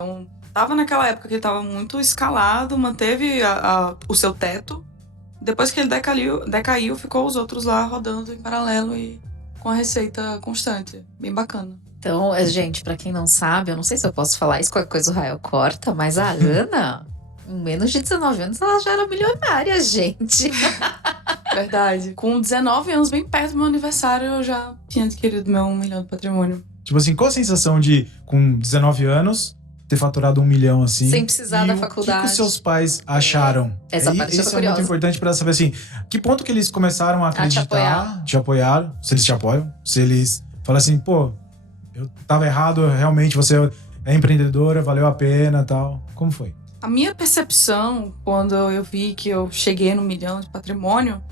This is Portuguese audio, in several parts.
Então, tava naquela época que ele tava muito escalado, manteve o seu teto. Depois que ele decaiu, ficou os outros lá rodando em paralelo e com a receita constante. Bem bacana. Então, gente, pra quem não sabe, eu não sei se eu posso falar isso, qualquer coisa o Rael corta, mas a Ana, em menos de 19 anos, ela já era milionária, gente. Verdade. Com 19 anos, bem perto do meu aniversário, eu já tinha adquirido meu 1 milhão de patrimônio. Tipo assim, qual a sensação de, com 19 anos, ter faturado 1 milhão assim? Sem precisar da O faculdade. que os seus pais acharam? Essa parte eu tô Isso é curiosa. muito importante pra saber assim, que ponto que eles começaram a acreditar, te apoiar, se eles te apoiam, se eles falam assim, pô, eu tava errado, realmente você é empreendedora, valeu a pena e tal. Como foi? A minha percepção, quando eu vi que eu cheguei no 1 milhão de patrimônio,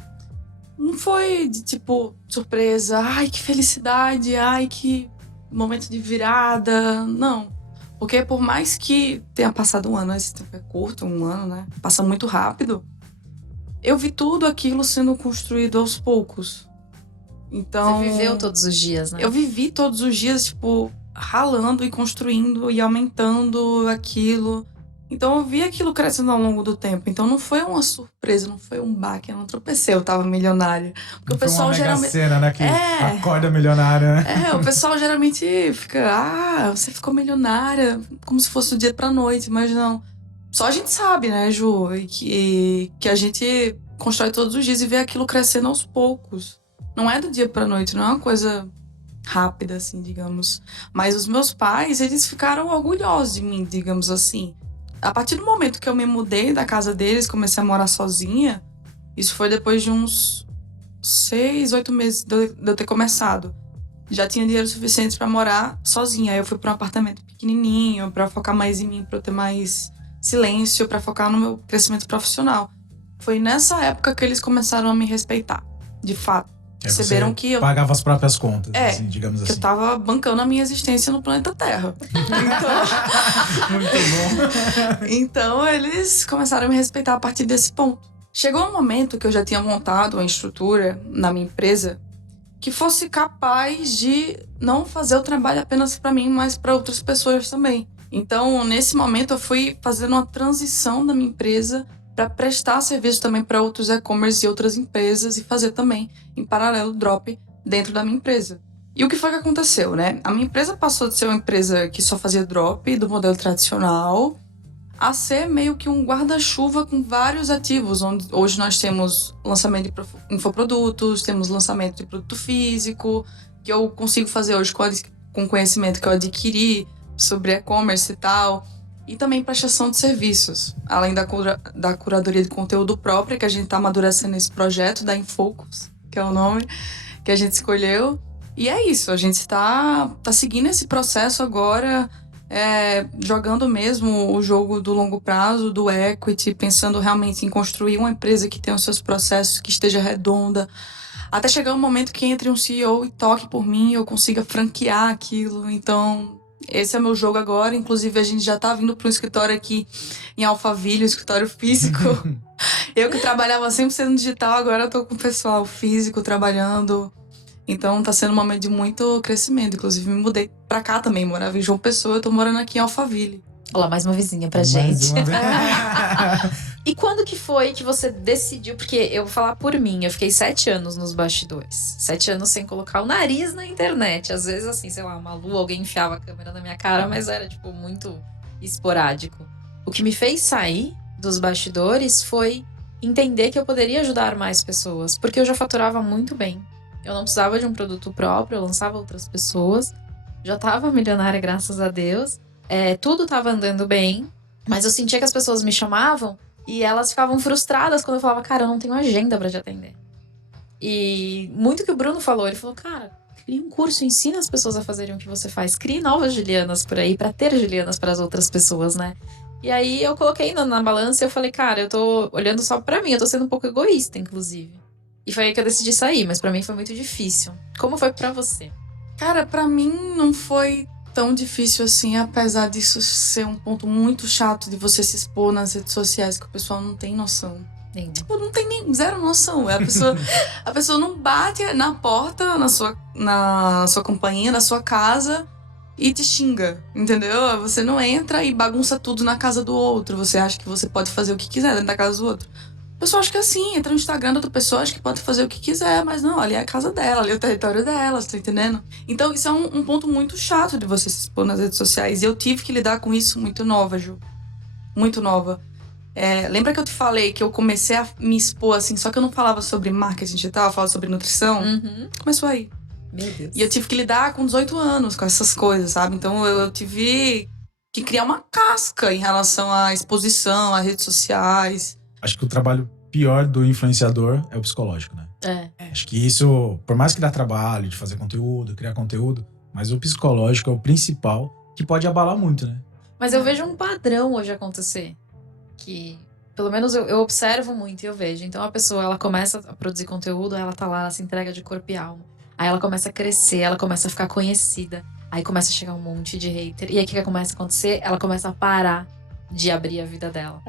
não foi de tipo, surpresa, ai que felicidade, ai que momento de virada, não. Porque por mais que tenha passado um ano, esse tempo é curto, um ano, né? Passa muito rápido. Eu vi tudo aquilo sendo construído aos poucos. Então... Você viveu todos os dias, né? Eu vivi todos os dias, tipo, ralando e construindo e aumentando aquilo. Então eu vi aquilo crescendo ao longo do tempo. Então não foi uma surpresa, não foi um baque, eu não tropecei, eu tava milionária. Porque Não o pessoal foi uma geralmente... cena, né? Que acorda milionária, né? o pessoal geralmente fica, você ficou milionária, como se fosse do dia pra noite, mas não. Só a gente sabe, né, Ju, que a gente constrói todos os dias e vê aquilo crescendo aos poucos. Não é do dia pra noite, não é uma coisa rápida, assim, digamos. Mas os meus pais, eles ficaram orgulhosos de mim, digamos assim. A partir do momento que eu me mudei da casa deles, comecei a morar sozinha, isso foi depois de uns 6, 8 meses de eu ter começado. Já tinha dinheiro suficiente pra morar sozinha. Aí eu fui pra um apartamento pequenininho, pra focar mais em mim, pra eu ter mais silêncio, pra focar no meu crescimento profissional. Foi nessa época que eles começaram a me respeitar, de fato. Perceberam que eu pagava as próprias contas, assim, digamos que assim. eu tava bancando a minha existência no planeta Terra. Muito bom. Então eles começaram a me respeitar a partir desse ponto. Chegou um momento que eu já tinha montado uma estrutura na minha empresa que fosse capaz de não fazer o trabalho apenas para mim, mas para outras pessoas também. Então, nesse momento, eu fui fazendo uma transição da minha empresa para prestar serviço também para outros e-commerce e outras empresas e fazer também, em paralelo, drop dentro da minha empresa. E o que foi que aconteceu, né? A minha empresa passou de ser uma empresa que só fazia drop do modelo tradicional a ser meio que um guarda-chuva com vários ativos, onde hoje nós temos lançamento de infoprodutos, temos lançamento de produto físico, que eu consigo fazer hoje com o conhecimento que eu adquiri sobre e-commerce e tal, e também prestação de serviços, além da curadoria de conteúdo própria, que a gente está amadurecendo esse projeto da Infocus, que é o nome que a gente escolheu. E é isso, a gente está seguindo esse processo agora, jogando mesmo o jogo do longo prazo, do equity, pensando realmente em construir uma empresa que tenha os seus processos, que esteja redonda, até chegar um momento que entre um CEO e toque por mim e eu consiga franquear aquilo. Então, esse é meu jogo agora. Inclusive, a gente já tá vindo para um escritório aqui em Alphaville, um escritório físico. Eu que trabalhava 100% no digital, agora eu tô com o pessoal físico trabalhando. Então tá sendo um momento de muito crescimento. Inclusive me mudei pra cá também, morava em João Pessoa, eu tô morando aqui em Alphaville. Olha lá, mais uma vizinha pra gente. E quando que foi que você decidiu? Porque eu vou falar por mim, eu fiquei 7 anos nos bastidores. 7 anos sem colocar o nariz na internet. Às vezes, assim, sei lá, uma lua, alguém enfiava a câmera na minha cara, mas era, tipo, muito esporádico. O que me fez sair dos bastidores foi entender que eu poderia ajudar mais pessoas. Porque eu já faturava muito bem. Eu não precisava de um produto próprio, eu lançava outras pessoas. Já tava milionária, graças a Deus. Tudo tava andando bem. Mas eu sentia que as pessoas me chamavam e elas ficavam frustradas quando eu falava, cara, eu não tenho agenda pra te atender. E muito que o Bruno falou, ele falou, cara, crie um curso, ensina as pessoas a fazerem o que você faz. Crie novas Julianas por aí, pra ter Julianas para as outras pessoas, né? E aí eu coloquei na balança e eu falei, cara, eu tô olhando só pra mim, eu tô sendo um pouco egoísta, inclusive. E foi aí que eu decidi sair, mas pra mim foi muito difícil. Como foi pra você? Cara, pra mim não foi tão difícil assim, apesar disso ser um ponto muito chato de você se expor nas redes sociais, que o pessoal não tem noção. Tipo, não tem nem zero noção. A pessoa não bate na porta, na sua campainha, na sua casa, e te xinga, entendeu? Você não entra e bagunça tudo na casa do outro. Você acha que você pode fazer o que quiser dentro da casa do outro. A pessoa acha que é assim, entra no Instagram da outra pessoa, acha que pode fazer o que quiser, mas não, ali é a casa dela, ali é o território dela, tá entendendo? Então isso é um ponto muito chato de você se expor nas redes sociais. E eu tive que lidar com isso muito nova, Ju. Muito nova. Lembra que eu te falei que eu comecei a me expor assim, só que eu não falava sobre marketing digital, eu falava sobre nutrição? Começou aí. Meu Deus. E eu tive que lidar com 18 anos com essas coisas, sabe? Então eu tive que criar uma casca em relação à exposição, às redes sociais. Acho que o trabalho pior do influenciador é o psicológico, né? Acho que isso, por mais que dá trabalho de fazer conteúdo, criar conteúdo, mas o psicológico é o principal, que pode abalar muito, né? Mas eu vejo um padrão hoje acontecer. Que, pelo menos eu observo muito e eu vejo. Então a pessoa, ela começa a produzir conteúdo, ela tá lá, ela se entrega de corpo e alma. Aí ela começa a crescer, ela começa a ficar conhecida. Aí começa a chegar um monte de hater. E aí o que começa a acontecer? Ela começa a parar de abrir a vida dela.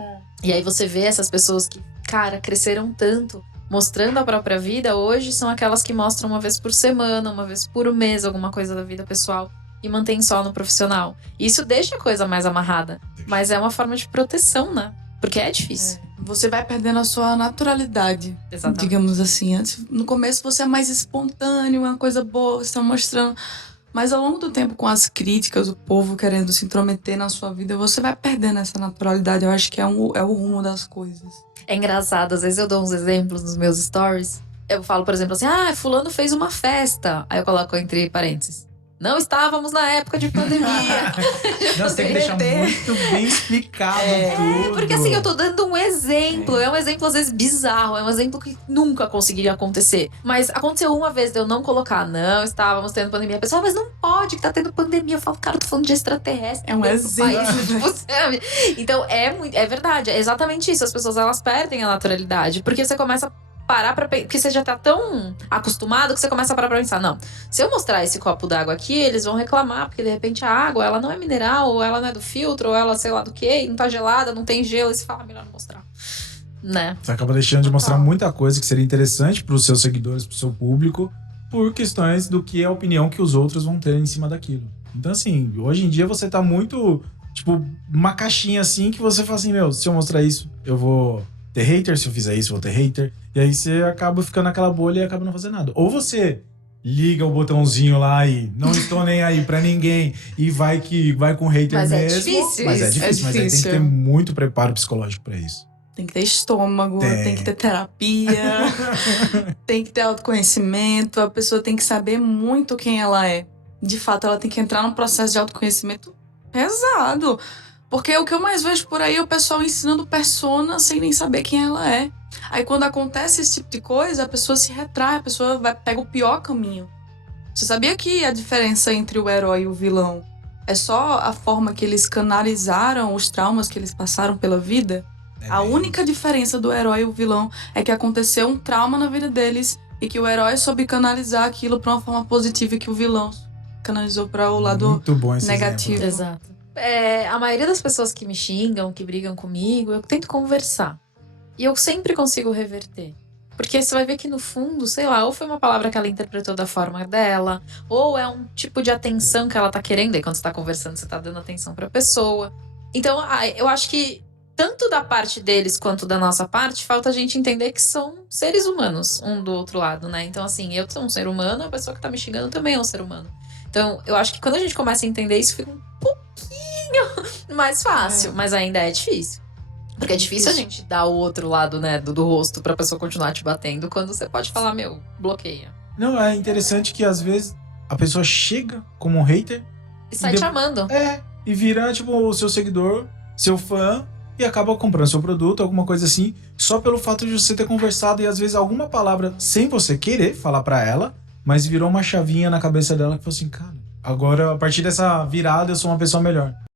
E aí você vê essas pessoas que, cara, cresceram tanto, mostrando a própria vida, hoje são aquelas que mostram uma vez por semana, uma vez por mês, alguma coisa da vida pessoal. E mantém só no profissional. Isso deixa a coisa mais amarrada. Mas é uma forma de proteção, né? Porque é difícil. Você vai perdendo a sua naturalidade. Exatamente. Digamos assim. No começo você é mais espontâneo, uma coisa boa, você tá mostrando. Mas ao longo do tempo, com as críticas, o povo querendo se intrometer na sua vida, você vai perdendo essa naturalidade. Eu acho que é o rumo das coisas. É engraçado, às vezes eu dou uns exemplos nos meus stories. Eu falo, por exemplo, assim, fulano fez uma festa. Aí eu coloco entre parênteses. Não estávamos na época de pandemia. Não, você tem que deixar muito bem explicado tudo. Porque assim, eu tô dando um exemplo. É um exemplo, às vezes, bizarro. É um exemplo que nunca conseguiria acontecer. Mas aconteceu uma vez de eu não colocar. Não, estávamos tendo pandemia. A pessoa, mas não pode que tá tendo pandemia. Eu falo, cara, eu tô falando de extraterrestre. É um exemplo. Sabe? Então, é verdade. É exatamente isso. As pessoas, elas perdem a naturalidade. Porque você começa parar pra pensar, porque você já tá tão acostumado que você começa a parar pra pensar, não, se eu mostrar esse copo d'água aqui, eles vão reclamar, porque de repente a água, ela não é mineral, ou ela não é do filtro, ou ela sei lá do que, não tá gelada, não tem gelo, e você fala, melhor não mostrar, né? Você acaba deixando de mostrar muita coisa que seria interessante pros seus seguidores, pro seu público, por questões do que é a opinião que os outros vão ter em cima daquilo. Então assim, hoje em dia você tá muito, tipo, uma caixinha assim, que você fala assim, meu, se eu mostrar isso, eu vou ter hater, se eu fizer isso, eu vou ter hater. E aí você acaba ficando naquela bolha e acaba não fazendo nada. Ou você liga o botãozinho lá e não estou nem aí pra ninguém e vai com hater mas mesmo. É difícil. Mas é difícil, mas aí tem que ter muito preparo psicológico pra isso. Tem que ter estômago, tem que ter terapia, tem que ter autoconhecimento, a pessoa tem que saber muito quem ela é. De fato, ela tem que entrar num processo de autoconhecimento pesado. Porque o que eu mais vejo por aí é o pessoal ensinando persona sem nem saber quem ela é. Aí quando acontece esse tipo de coisa, a pessoa se retrai, a pessoa pega o pior caminho. Você sabia que a diferença entre o herói e o vilão é só a forma que eles canalizaram os traumas que eles passaram pela vida? A única diferença do herói e o vilão é que aconteceu um trauma na vida deles e que o herói soube canalizar aquilo pra uma forma positiva e que o vilão canalizou para o lado muito bom esse negativo. Exemplo. Exato. A maioria das pessoas que me xingam, que brigam comigo, eu tento conversar. E eu sempre consigo reverter. Porque você vai ver que no fundo, sei lá, ou foi uma palavra que ela interpretou da forma dela, ou é um tipo de atenção que ela tá querendo. E quando você tá conversando, você tá dando atenção pra pessoa. Então, eu acho que tanto da parte deles quanto da nossa parte, falta a gente entender que são seres humanos, um do outro lado, né? Então, assim, eu sou um ser humano, a pessoa que tá me xingando também é um ser humano. Então, eu acho que quando a gente começa a entender isso, fica um pouquinho mais fácil, mas ainda é difícil. Porque é difícil a gente dar o outro lado, né, do rosto pra pessoa continuar te batendo, quando você pode falar, meu, bloqueia. Não, é interessante que às vezes a pessoa chega como um hater E sai te amando. E vira, tipo, o seu seguidor, seu fã, e acaba comprando seu produto, alguma coisa assim, só pelo fato de você ter conversado e às vezes alguma palavra sem você querer falar pra ela, mas virou uma chavinha na cabeça dela que falou assim, cara, agora a partir dessa virada eu sou uma pessoa melhor.